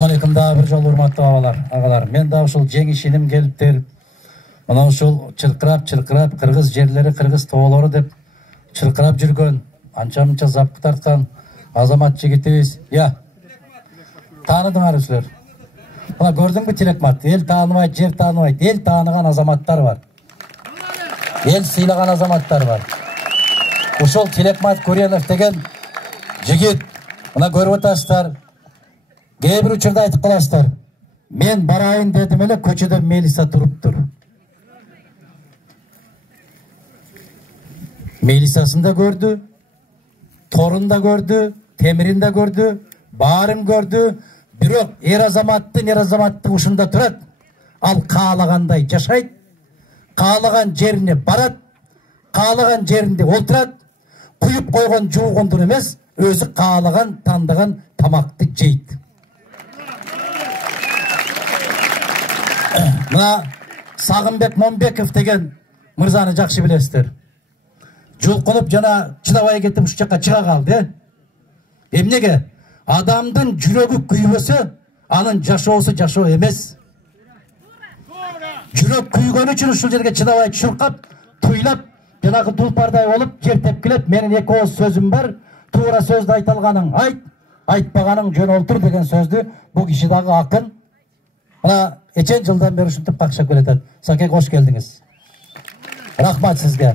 Алейкум да бір жол урматтуу агалар. Мен да ушул жеңишиним келиптир. Мына ушул чыркырап кыргыз жерлери, кыргыз тоолору деп чыркырап жүргөн, анча-мынча запкы тарткан азамат жигитибиз. Тааныдыңар силер. Мына көрдүңбү Тилекмат? Эл тааныбайт, жер тааныбайт. Эл тааныган азаматтар бар. Эл сыйлаган азаматтар бар. Ушул Тилекмат Куренов деген жигит, мына көрүп атасыздар. Кейбір учурда айтып қаласыздар. Мен барайын дедім эле, көчөдө Мелиса туруптур. Мелисасын да көрдү, торун да көрдү, темирин да көрдү, баарын көрдү. Бирок ер азаматтын ушунда турат. Ал каалагандай жашайт, каалаган жерине барат, каалаган жеринде олтурат. Куюп койгон жуугондур эмес, өзү каалаган, тандаган тамакты жейт. Мына Сагынбек Момбеков деген мырзаны жакшы билесиздер. Жулкунуп жана чыдабай кетип ушу жакка чыга калды. Эмнеге? Адамдын жүрөгү күйбөсө, анын жашоосу жашоо эмес. Жүрөк күйгөн үчүн ушул жерге чыдабай чуркап, туйлап, жанагы тулпардай болуп, жер тепкилеп, менин эки ооз сөзүм бар. Туура сөздү айта алганың айт, айтпаганың жөн олтур деген сөздү бул киши дагы акын. Мына эчен жылдан бери ушинтип какшап келатат. Саке, кош келдиңиз. Рахмат сизге.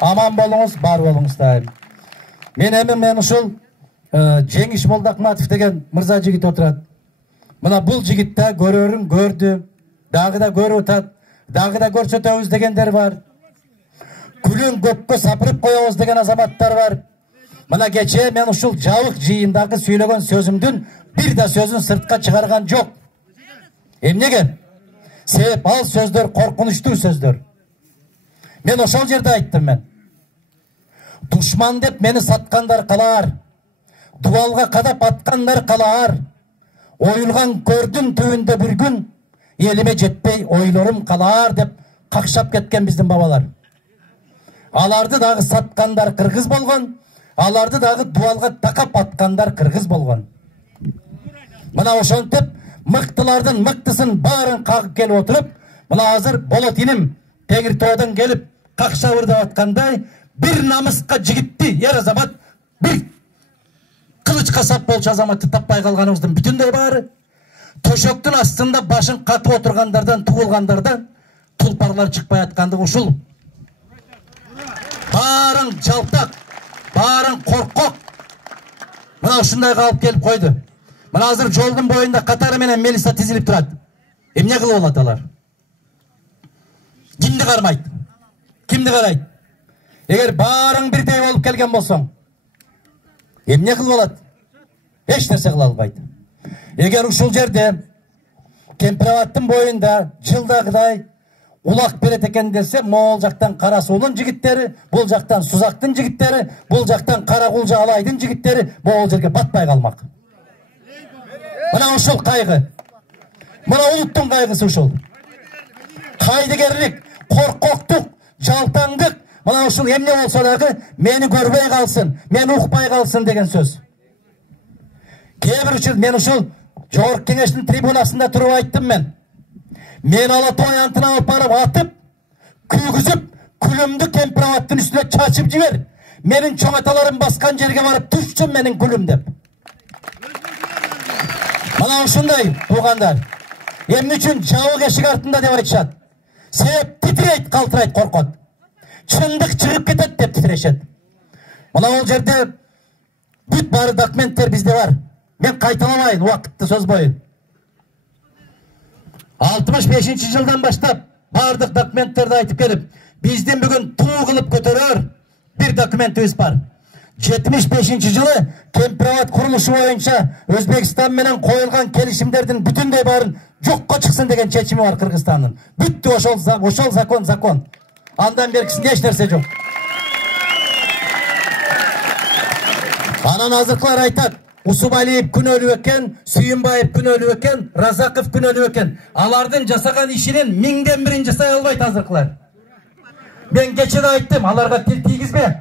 Аман болуңуз, бар болуңуз дайым. Мен ушул Жеңиш Молдакматов деген мырза жигит отурат. Мына бул жигитте көрөрүн көрдү, дагы да көрүп атат, дагы да көрсөтөбүз дегендер бар. Күлүн көккө сапырып коебуз деген азаматтар бар. Мына кечээ мен ушул жабык жыйындагы сүйлөгөн сөзүмдүн бир да сөзүн сыртка чыгарган жок. Эмнеге? Себеп ал сөздөр коркунучтуу сөздөр. Мен ошол жерде айттым мен. Душман деп мени саткандар калаар. Дубалга кадап аткандар калаар. Оюлган көрдүм түбүндө бир күн, элиме жетпей ойлорум калаар деп какшап кеткен биздин бабалар. Аларды дагы саткандар кыргыз болгон, аларды дагы дубалга такап аткандар кыргыз болгон. Мына ошентип мыктылардын мыктысын баарын кагып келип отуруп, мына азыр болот иним Теңир тоодон келип какша ырдап аткандай бир намыска жигитти, ер азамат, бир кылыч касап болчу азаматты таппай калганыбыздын бүтүндөй баары. Төшөктүн астында башын катып отургандардан, тугулгандардан тулпарлар чыкпай аткандыгы ушул. Баарын жалтак, баарын коркок. Мына ушундай калып келип койду. Мына азыр жолдун боюнда катары менен Мелиса тизилип турат. Эмне кылып алат алар? Кимди кармайт? Кимди карайт? Эгер баарың бирдей болуп келген болсоң, эмне кылып алат? Эч нерсе кыла албайт. Эгер ушул жерде Кемпирабадтын боюнда жылдагыдай улак берет экен десе, могул жактан Кара Суунун жигиттери, бул жактан Сузактын жигиттери, бул жактан Кара Кулжа Алайдын жигиттери могул жерге батпай калмак. Мына ушул кайгы. Мына улуттун кайгысы ушул. Кайдыгерлик, коркоктук, жалтаңдык, мына ушул эмне болсо дагы мени көрбөй калсын, мени укпай калсын деген сөз. Кээ бир мен ушул Жогорку Кеңештин трибунасында туруп айттым мен. Мен Ала Тоо аянтына алып барып атып, күйгүзүп, күлүмдү Кемпирабадтын үстүнө чачып жибер. Менин чоң аталарым баскан жерге барып түшсүн менин күлүм деп. Мына ушундай туугандар. Эмне үчүн жабык эшик артында деп айтышат? Себеп титирейт, калтырайт, коркот. Чындык чыгып кетет деп титирешет. Мына ол жерде бүт баары документтер бизде бар. Мен кайталамайын убакытты сөз бою. 65 жылдан баштап бардык документтерди айтып келип, биздин бүгүн туу кылып көтөрөр бир документибиз бар. 75 жылы Кемпирабад курулушу боюнча Өзбекстан менен коюлган келишимдердин бүтүндөй баарын жокко чыксын деген чечими бар Кыргызстандын. Бүттү ошол закон. Андан беркисинде эч нерсе жок. Анан азыркылар айтат, Усубалиев күнөөлүү экен, Сүйүнбаев күнөөлүү экен, Разаков күнөөлүү экен. Алардын жасаган ишинин 1000-ден 1 жасай албайт азыркылар. Мен кечээ да айттым, аларга тил тийгизбе.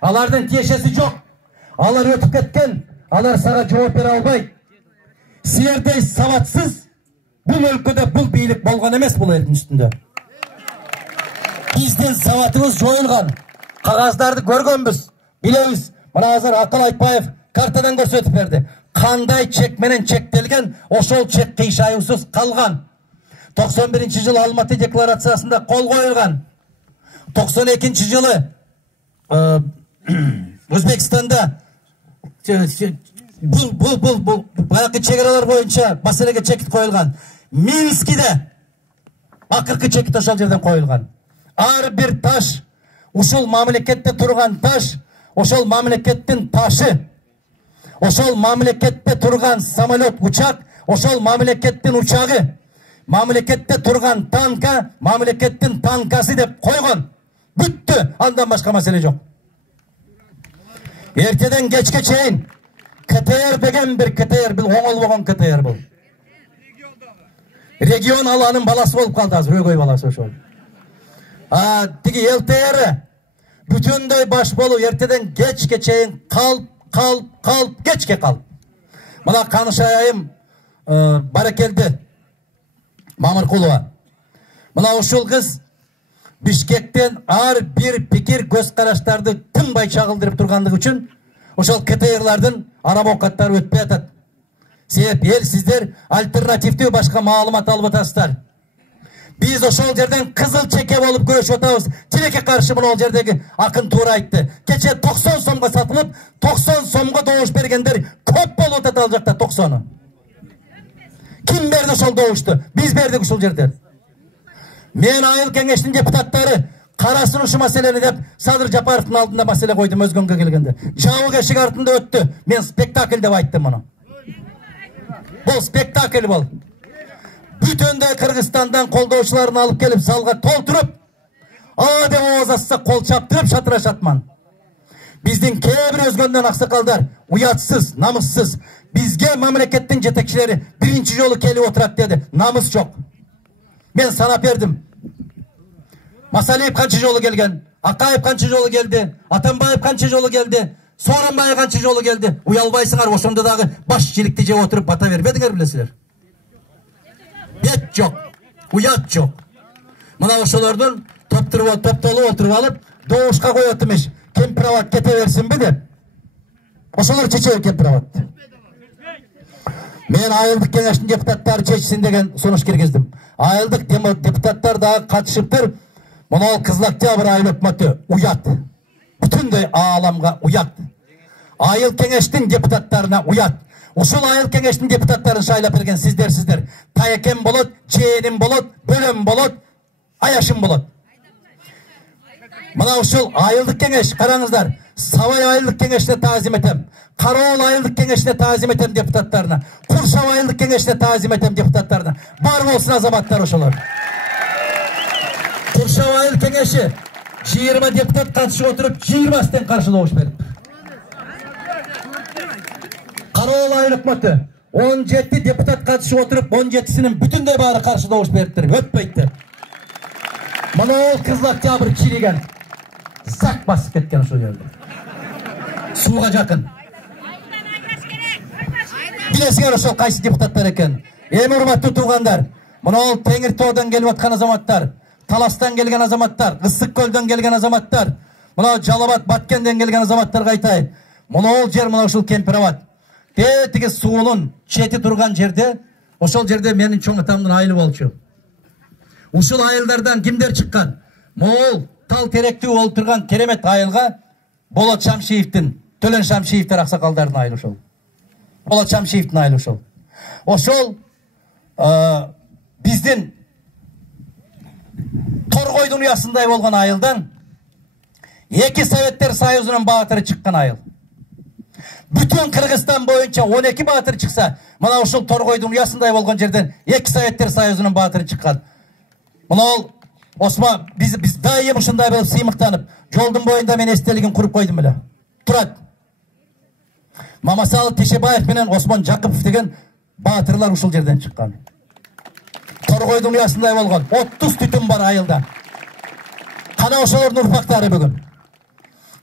Алардын тиешеси жок. Алар өтүп кеткен, алар сага жооп бере албайт. Силердей сабатсыз бұл өлкөдө бұл бийлик болгон эмес бұл элдин үстүндө. Биздин сабатыбыз жоюлган. Кагаздарды көргөнбүз, билебиз. Мына азыр Акыл Айтбаев картадан көрсөтүп берди. Кандай чек менен чектелген, ошол чек кыйшайуусуз калган. 91 жылы Алматы декларациясында кол коюлган. 92 жылы Өзбекстанда бұл баягы чегаралар боюнча маселеге чекит коюлган. Минскиде акыркы чекит ошол жерден коюлган. Ар бир таш, ушул мамлекетте турган таш, ошол мамлекеттин ташы, ошол мамлекетте турган самолет, учак, ошол мамлекеттин учагы, мамлекетте турган танка, мамлекеттин танкасы деп койгон. Бүттү, андан башка маселе жок. Эртеден кечке чейин КТР деген бир КТР, бул оңолбогон КТР бул. Регион аланын баласы болуп калды азыр, өгөй баласы ошол. Тиги ЛТР бүтүндөй баш болуу эртеден кечке чейин калп, кечке калп. Мына Каныша айым Баракелди Мамыркулова. Мына ушул кыз Бишкектен ар бир пикир көз караштарды тынбай чагылдырып тургандыгы үчүн ошол КТРлардын арам окаттары өтпөй атат. Себеп эл сиздер альтернативдүү башка маалымат алып атасыздар. Биз ошол жерден кызыл чеке болуп көрүшүп атабыз. Тилекке каршы мына жердеги акын туура айтты. Кече 90 сомго сатылып, 90 сомго добуш бергендер көп болуп атат ал жакта 90-ы. Ким берди ошол добушту? Биз бердик ушул жерде. Мен айыл кеңештин депутаттары карасын ушу маселени деп Садыр Жапаровдун алдында маселе койдум өзгөнгө келгенде. Жабык эшик артында өттү. Мен спектакль деп айттым муну. Бул спектакль бол. Бүтүндөй Кыргызстандан колдоочуларын алып келип залга толтуруп, деп ооза ачса кол чаптырып шатырашатман. Биздин кээ бир өзгөндөн аксакалдар уятсыз, намыссыз. Бизге мамлекеттин жетекчилери биринчи жолу келип отурат деди. Намыс жок. Мен санап бердим. Масалиев канча жолу келген, Акаев канча жолу келди, Атамбаев канча жолу келди, Сооронбай канча жолу келди. Уялбайсыңар, ошондо дагы баш жиликти жеп отуруп бата бербедиңер билесиздер. Бет жок, уят жок. Мына ошолордун топтолуп отуруп алып, добушка коет эмес. Кемпироват кете берсинби деп. Ошолор чечеби кемпироват. Мен айылдык кеңештин депутаттары чечсин деген сунуш киргиздим. Айылдык депутаттар дагы катышыптыр. Мына Кызыл Октябрь айыл өкмөтү уят. Бүтүндөй ааламга уят. Айыл кеңештин депутаттарына уят. Ушул айыл кеңештин депутаттарын шайлап берген сиздер. Таекем болот, чээрим болот, бөлөм болот, аяшым болот. Мына ушул айылдык кеңеш, караңыздар. Сабай айылдык кеңешине таазим этем. Кароол айылдык кеңешине таазим этем депутаттарына. Куршав айылдык кеңешине таазим этем депутаттарына. Бар болсун азаматтар ошолор. Куршав айыл кеңеши 20 депутат катышып отуруп, 20-тен каршы добуш берип. Кароол айыл өкмөтү 17 депутат катышып отуруп, 17-синин бүтүндөй баары каршы добуш бериптир, өтпөйттүр. Мына ол Кызыл Октябрь чириген. Зак басып кеткен ошол жерде. Сууга жакын. Билесиңер ошол кайсы депутаттар экен. Эми урматтуу туугандар, мына ол Теңир Тоодон келип аткан азаматтар, Таластан келген азаматтар, Ысык көлдөн келген азаматтар, мына Жалабат Баткенден келген азаматтарга айтайын. Мына ол жер мына ушул Кемпироват. Тиги суунун чети турган жерде, ошол жерде менин чоң атамдын айылы болчу. Ушул айылдардан кимдер чыккан? Мол тал теректүү болуп турган керемет айылга Болот Шамшиевдин, Төлөн Шамшиевдер аксакалдардын айылы ошол. Болот Шамшиевдин айылы ошол. Ошол биздин Торгойдун уясындай болгон айылдан эки Советтер Союзунун баатыры чыккан айыл. Бүтүн Кыргызстан боюнча 12 баатыр чыкса, мына ушул Торгойдун уясындай болгон жерден эки Советтер Союзунун баатыры чыккан. Мына ол Осман биз дайым ушундай болуп сыймыктанып, жолдун боюнда мен эстелигин куруп койдум эле. Турат. Мамасалы Тешебаев менен Осман Жакупов деген баатырлар ушул жерден чыккан. Торгойдун уясындай болгон 30 түтүн бар айылда. Кана ошолордун урпактары бүгүн.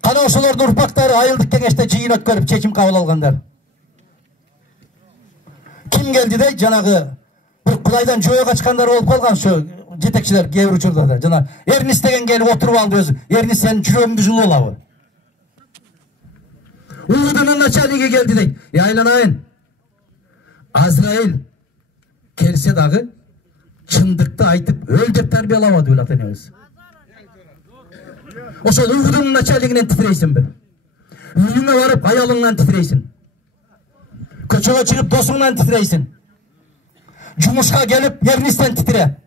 Кана ошолордун урпактары айылдык кеңеште жыйын өткөрүп чечим кабыл алгандар. Ким келди де жанагы bir Кудайдан жөө качкандар болуп калган ошо жетекчилер кээ бир учурда да. Жана Эрнис деген келип отуруп алды өзү. Эрнис сенин жүрөгүңдү жылып алабы? Уğudunun начальниги келди дейт. Айланайын. Азраил келсе дагы чындыкты айтып өл деп тарбиялабады ул ата-энебиз. Ошол Уğudунун начальнигинен титрейсиңби? Үйүңө барып аялыңнан титрейсиң. Көчөгө чыгып досуңнан титрейсиң. Жумушка келип Эрнистен титире.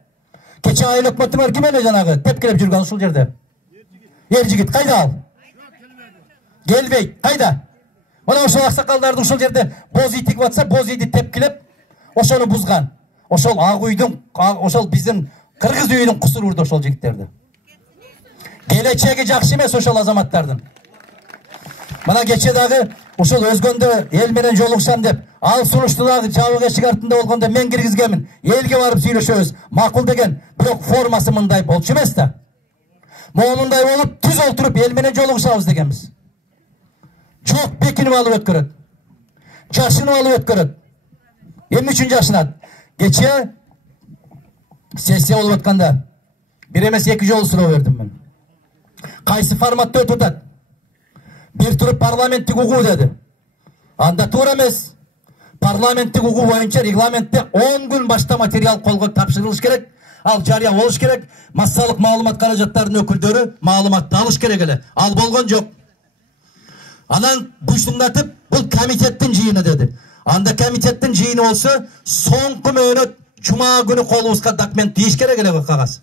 Кече айыл өкмөтү бар ким эле жанагы тепкилеп жүргөн ушул жерде? Ержигит кайда ал? Келбейт. Кайда? Мына ошол аксакалдардын ушул жерде боз ий тигип атса, боз ийди тепкилеп ошону бузган. Ошол ак үйдүн, ошол биздин кыргыз үйүнүн кусуру урду ошол жигиттерди. Келечеги жакшы эмес ошол азаматтардын. Мына кече дагы ушул өзгөндө эл менен жолугушам деп, ал сунушту дагы жабык эшик артында болгондо мен киргизгенмин. Элге барып сүйлөшөбүз. Макул деген, бирок формасы мындай болчу эмес да. Момундай болуп түз олтуруп эл менен жолугушабыз дегенбиз. Жок, бекинип алып өткөрөт. Жашынып алып өткөрөт. Эмне үчүн жашынат? Кече сессия болуп атканда бир эмес эки жолу суроо бердим мен. Кайсы форматта өтүп атат? Bir turup parlamentik hukuku dedi. Anda tуура эмес. Parlamentik hukuku боюнча регламентте 10 gün başta материал колго тапшырылыш керек. Ал жарыя болуш керек. Массалык маалымат каражаттарынын өкүлдөрү маалыматты алыш керек эле. Ал болгон жок. Анан буйсуңдатып, бул комитеттин жыйыны деди. Анда комитеттин жыйыны болсо, соңку мөөнөт жума күнү колубузга документ тийиш керек эле кагаз.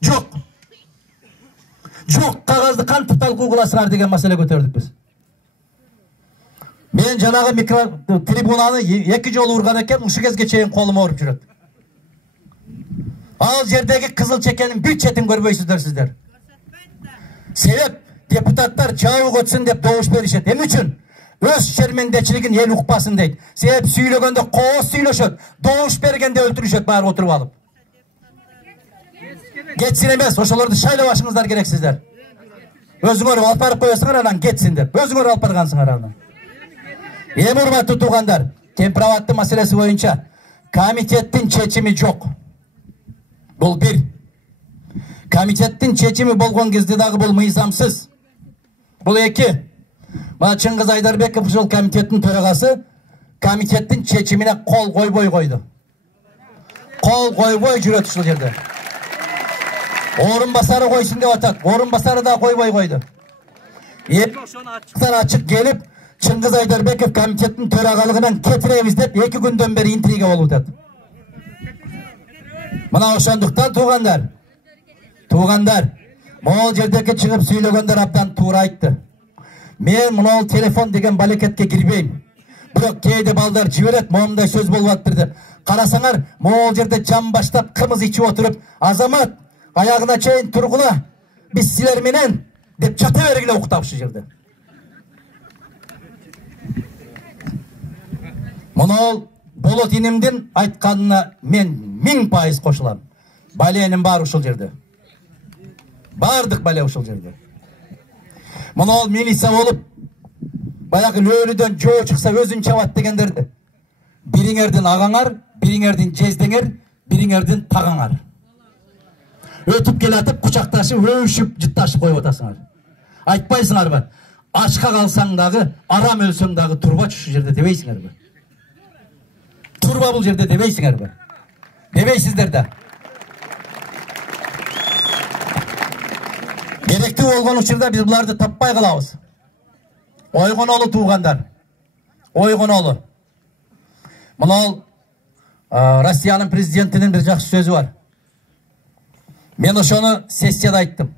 Жок. Жок, кагазды кантип талкуу кыласыңар деген маселе көтөрдүк биз. Мен жанагы трибунаны 2 жолу урган экен, ушул кезге чейин колум ооруп жүрөт. Ал жердеги кызыл чекенин бир четин көрбөйсүздөр сиздер. Себеп депутаттар жабык өтсүн деп добуш беришет. Эмне үчүн? Өз шермендечилигин эл укпасын дейт. Себеп сүйлөгөндө кооз сүйлөшөт, добуш бергенде өлтүрүшөт баары отуруп алып. Кетсин эмес, ошолорду шайлабашыңыздар керек сиздер. Өзүңөр алып барып коесуңар, анан кетсин деп. Өзүңөр алып баргансыңар анан. Эми урматтуу туугандар, темпироваттын маселеси боюнча комитеттин чечими жок. Бул бир. Комитеттин чечими болгон кезде дагы бул мыйзамсыз. Бул эки. Мына Чыңгыз Айдарбеков ушул комитеттин төрагасы комитеттин чечимине кол койбой койду. Кол койбой жүрөт ушул жерде. Орун басары койсун деп атат. Орун басары да койбой койду. Ачык келип, Чыңгыз Айдарбеков комитеттин төрагалыгынан кетиребиз деп 2 күндөн бери интрига болуп атат. Мына ошондуктан туугандар, могул жердеги чыгып сүйлөгөндөр абдан туура айтты. Мен мына телефон деген балекетке кирбейм. Бирок кээде балдар жиберет, момундай сөз болуп атты деп. Карасаңар, могул жерде жам баштап кымыз ичип отуруп, азамат аягына чейин тургула, биз силер менен деп жата бергиле уктап ушул жерде. Мына Болот инимдин айтканына мен 1000% кошулам. Баленин бар ушул жерде. Бардык бале ушул жерде. Мына милиция болуп, баягы лөөлүдөн жөө чыкса өзүн чабат дегендерди. Бириңердин агаңар, бириңердин жездеңер, бириңердин тагаңар. Өтүп келатып, кучакташып, өшүп, жытташып коюп атасыңар. Айтпайсыңарбы? Ачка калсаң дагы, арам өлсөң дагы турбачы ушул жерде дебейсиңерби? Турба бул жерде дебейсиңерби? Дебейсиздер да. Керектүү болгон учурда биз буларды таппай калабыз. Ойгонолу туугандар. Ойгонолу. Мына Россиянын президентинин бир жакшы сөзү бар. Мен ошону сессияда айттым.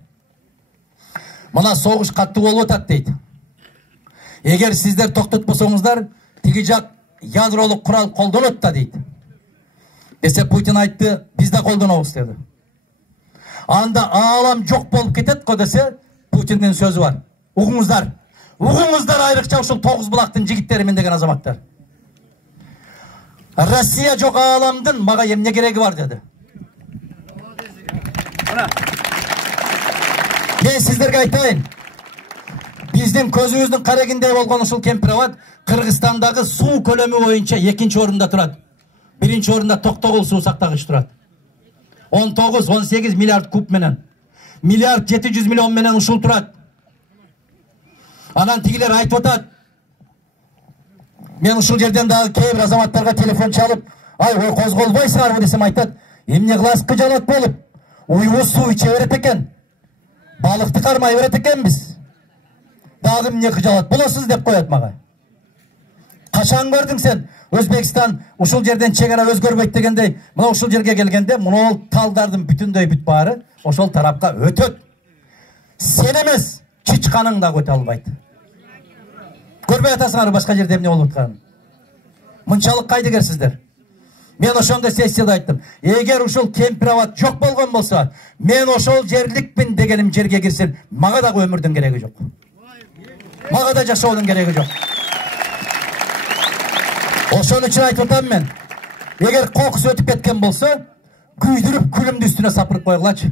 Мына согуш каттуу болуп атат дейт. Эгер сиздер токтотпосоңуздар, тиги жак ядролук курал колдонот да дейт. Десе Путин айтты, биз да колдонобуз деди. Анда аалам жок болуп кетет го десе, Путиндин сөзү бар. Угуңуздар. Угуңуздар айрыкча ушул Тогуз булактын жигиттери мен деген азаматтар. Россия жок ааламдын мага эмне кереги бар деди. Мен сиздерге айтайын. Биздин көзүбүздүн карегиндей болгон ушул кемпирабад Кыргызстандагы суу көлөмү боюнча 2-нчи орунда турат. 1-нчи орунда Токтогул суу сактагыч турат. 19-18 миллиард куб менен. Миллиард 700 миллион менен ушул турат. Анан тигилер айтып атат. Мен ушул жерден дагы кээ бир азаматтарга телефон чалып, ай ой козголбойсуңарбы десем айтат. Эмне кыласыз жалат болуп? Уйбуз суу иче берет экен. Балыкты кармай берет экенбиз. Дагы эмне кыжалат болосуз деп коет мага. Качан көрдүң сен? Өзбекстан ушул жерден чегара өзгөрбөйт дегендей, мына ушул жерге келгенде мына талдардын бүтүндөй бүт баары ошол тарапка өтөт. Сен эмес, чычканың да өтө албайт. Көрбөй атасыңар башка жерде эмне болуп атканын. Мынчалык кайдыгерсиздер. Мен ошондо сессияда айттым. Эгер ушул кемпир-абад жок болгон болсо, мен ошол жерликмин дегеним жерге кирсем, мага дагы өмүрдүн кереги жок. Мага да жашоонун кереги жок. Ошон үчүн айтып атам мен. Эгер кокус өтүп кеткен болсо, күйдүрүп күлүмдү үстүнө сапырып койгулачы.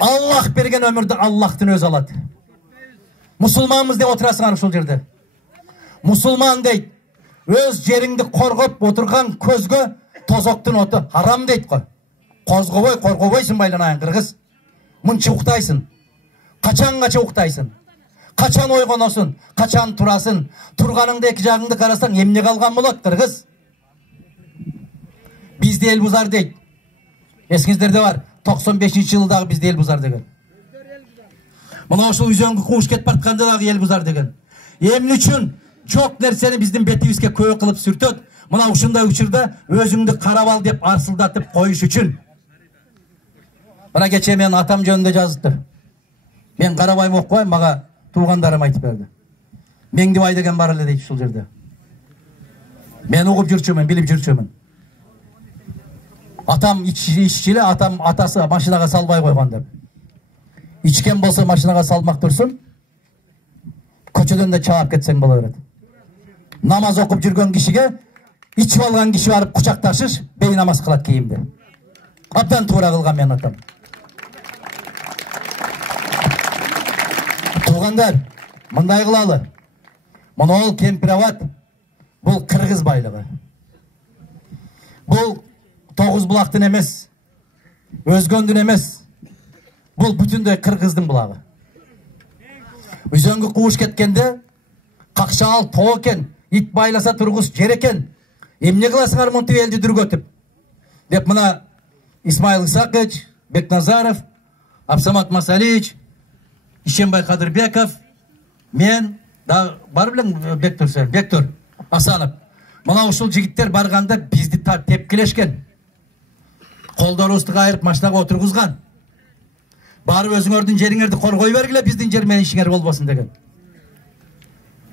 Аллах берген өмүрдү Аллахтын өзү алат. Мусулманбыз деп отурасыңар ушул жерде. Мусулман дейт. Өз жериңди коргоп отурган көзгө тозоктун оту харам дейт го. Коргобойсуң байланайын кыргыз. Мынча уктайсың. Качанга уктайсың? Качан ойгоносуң? Качан турасың? Турганыңда эки жагыңды карасаң эмне калган болот кыргыз? Бизди эл бузар дейт. Эсиңиздерде бар. 95-жылдагы бизди эл бузар деген. Мына ошол үзөңгү кууш кетип бартканда дагы эл бузар деген. Эмне үчүн жок нерсени биздин бетибизге көп кылып сүртөт? Мына ушундай учурда өзүңдү карап ал деп арсылдатып коюш үчүн. Мына кече мен атам жөнүндө жазыптыр. Мен карабайм окубайм, мага туугандарым айтып берди. Меңдибай деген бар эле дейт ушул жерде. Мен угуп жүрчүмүн, билип жүрчүмүн. Атам иччиле, атам атасы машинага салбай койгон деп. Ичкен болсо машинага салмак турсун. Көчөдөн да чаап кетсең боло берет. Намаз окуп жүргөн кишиге ичип алган киши барып кучакташыш, бейнамаз кылат кийимди. Абдан туура кылган мен атам. Туугандар, мындай кылалы. Мына кемпир-абад бул кыргыз байлыгы. Бул Тогуз булактын эмес, өзгөндүн эмес. Бул бүтүндөй кыргыздын булагы. Үзөңгү кууш кеткенде какшаал тоо экен, ит байласа тургус жер экен. Эмне кыласыңар монтип элди дүргөтүп? Деп мына Исмаил Исакович, Бекназаров, Абсамат Масалич, Ишембай Кадырбеков, мен да бар билең Бектур Асанов. Мына ушул жигиттер барганда бизди тепкилешкен. Колдорубузду кайрып машинага отургузган. Барып өзүңөрдүн жериңерди коргой бергиле, биздин жер менен ишиңер болбосун деген.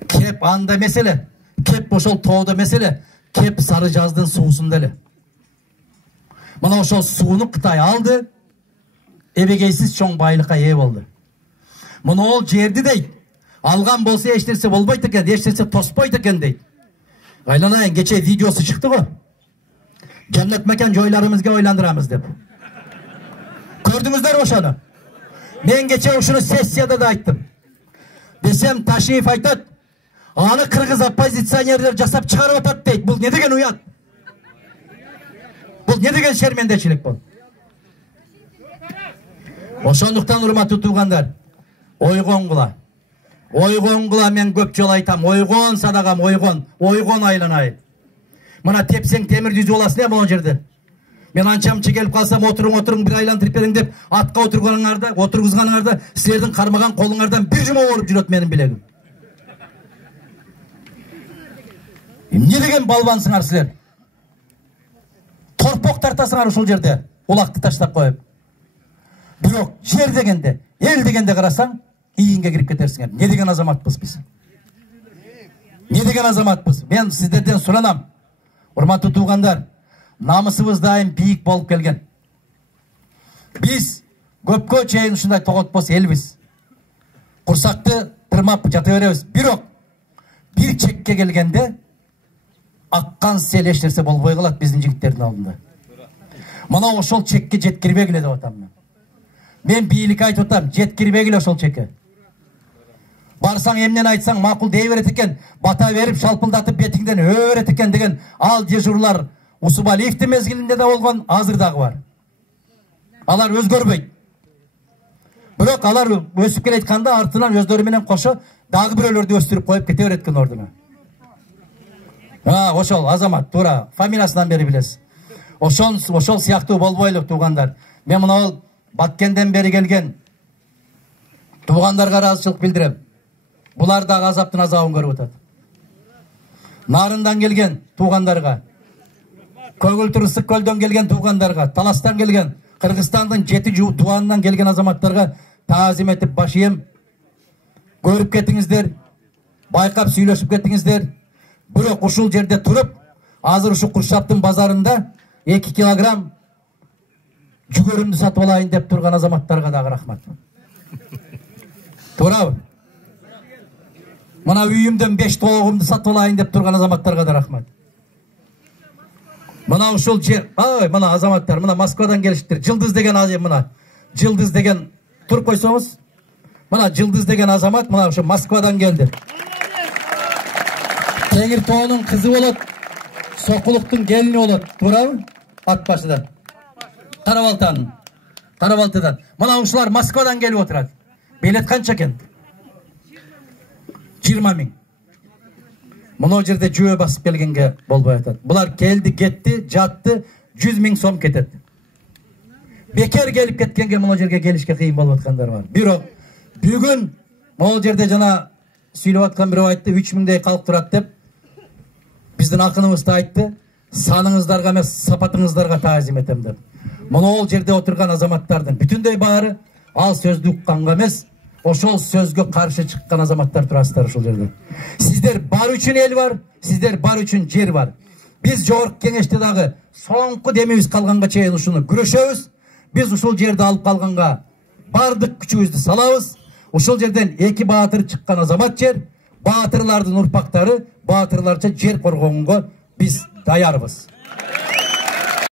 Кеп анда меселе, кеп ошол тоодо меселе, кеп Сары жаздын суусунда эле. Мына ошол сууну Кытай алды, эбегейсиз чоң байлыкка ээ болду. Мына ол жерди дейт, алган болсо эч нерсе болбойт экен, эч нерсе тоспойт экен дейт. Айланайын, кече видеосу чыкты го. Жаннат мекен жойларыбызга ойландырамыз деп. Көрдүңүздөр ошону? Мен кече ушуну сессияда да айттым. Десем Ташиев айтат, аны кыргыз оппозиционерлер жасап чыгарып атат дейт. Бул не деген уят? Бул не деген шермендечилик бул? Ошондуктан урматтуу туугандар, ойгонгула. Ойгонгула, мен көп жолу айтам. Ойгон садагам, ойгон айланайын. Мына тепсең темирди үзүп аласың могу жерде. Мен анчамчы келип калсам, отуруң бир айлантырып бериң деп атка отургузганыңарда силердин кармаган колуңардан бир жума ооруп жүрөт менин билегим. Эмне деген балбансыңар силер? Торпок тартасыңар ушул жерде, улакты таштап коюп. Бирок жер дегенде, эл дегенде карасаң, ийинге кирип кетерсиңер. Не деген азаматпыз биз? Не деген азаматпыз? Мен сиздерден суранам. Урматтуу туугандар, намысыбыз дайым бийик болуп келген. Биз көпкө чейин ушундай тоготпос элбиз. Курсакты тырмап жата беребиз. Бирок бир чекке келгенде аккан сел эч нерсе болбой калат биздин жигиттердин алдында. Мына ошол чекке жеткирбегиле деп атам мен. Мен бийликке айтып атам, жеткирбегиле ошол чекке. Барсаң эмнени айтсаң макул дей берет экен, бата берип шалпылдатып бетиңден өбөрөт экен деген ал дежурлар Усубалиевдин мезгилинде да болгон, азыр дагы бар. Алар өзгөрбөйт. Бирок алар өсүп келатканда артынан өздөрү менен кошо дагы бирөөлөрдү өстүрүп коюп кете берет экен ордуна. Ошол Азамат, туура фамилиясынан бери билесиз. Ошол сыяктуу болбойлу туугандар. Мен мына Баткенден бери келген туугандарга ыраазычылык билдирем. Булар дагы азаптын азабын көрүп атат. Нарындан келген туугандарга, Көгүлтүр Ысык көлдөн келген туугандарга, Таластан келген, Кыргызстандын 7 тууганынан келген азаматтарга таазим этип баш ийем. Көрүп кетиңиздер, байкап сүйлөшүп кетиңиздер. Бирок ушул жерде туруп, азыр ушу Куршаптын базарында 2 килограмм жүгөрүмдү сатып алайын деп турган азаматтарга дагы рахмат. Туурабы? Мына үйүмдөн 5 тоогумду сатып алайын деп турган азаматтарга да рахмат. Мына ушул жер, мына азаматтар, мына Москвадан келиштир. Жылдыз деген азамат, мына Жылдыз деген туруп койсоңуз, мына Жылдыз деген азамат мына ушу Москвадан келди. Теңир тоонун кызы болот, Сокулуктун келини болот, туурабы? Ат башыдан. Карабалтыдан. Мына ушулар Москвадан келип отурат. Билет канча экен? 20 000. Мына жерде жөө басып келгенге болбой атат. Булар келди, кетти, жатты, 100 000 сом кетет. Бекер келип кеткенге мына жерге келишке кыйын болуп аткандар бар. Бирок бүгүн мына жерде жана сүйлөп аткан бирөө айтты, 3 000дей калк турат деп. Биздин акыныбыз да айтты, саныңыздарга эмес, сапатыңыздарга таазим этем деп. Мына ол жерде отурган азаматтардын бүтүндөй баары ал сөздү укканга эмес, ошол сөзгө каршы чыккан азаматтар турасыздар ошол жерде. Сиздер бар үчүн эл бар, сиздер бар үчүн жер бар. Биз жогорку кеңеште дагы соңку демибиз калганга чейин ушуну күрөшөбүз. Биз ушул жерди алып калганга бардык күчүбүздү салабыз. Ушул жерден 2 баатыр чыккан азамат жер, баатырлардын урпактары баатырларча жер коргонго биз даярбыз.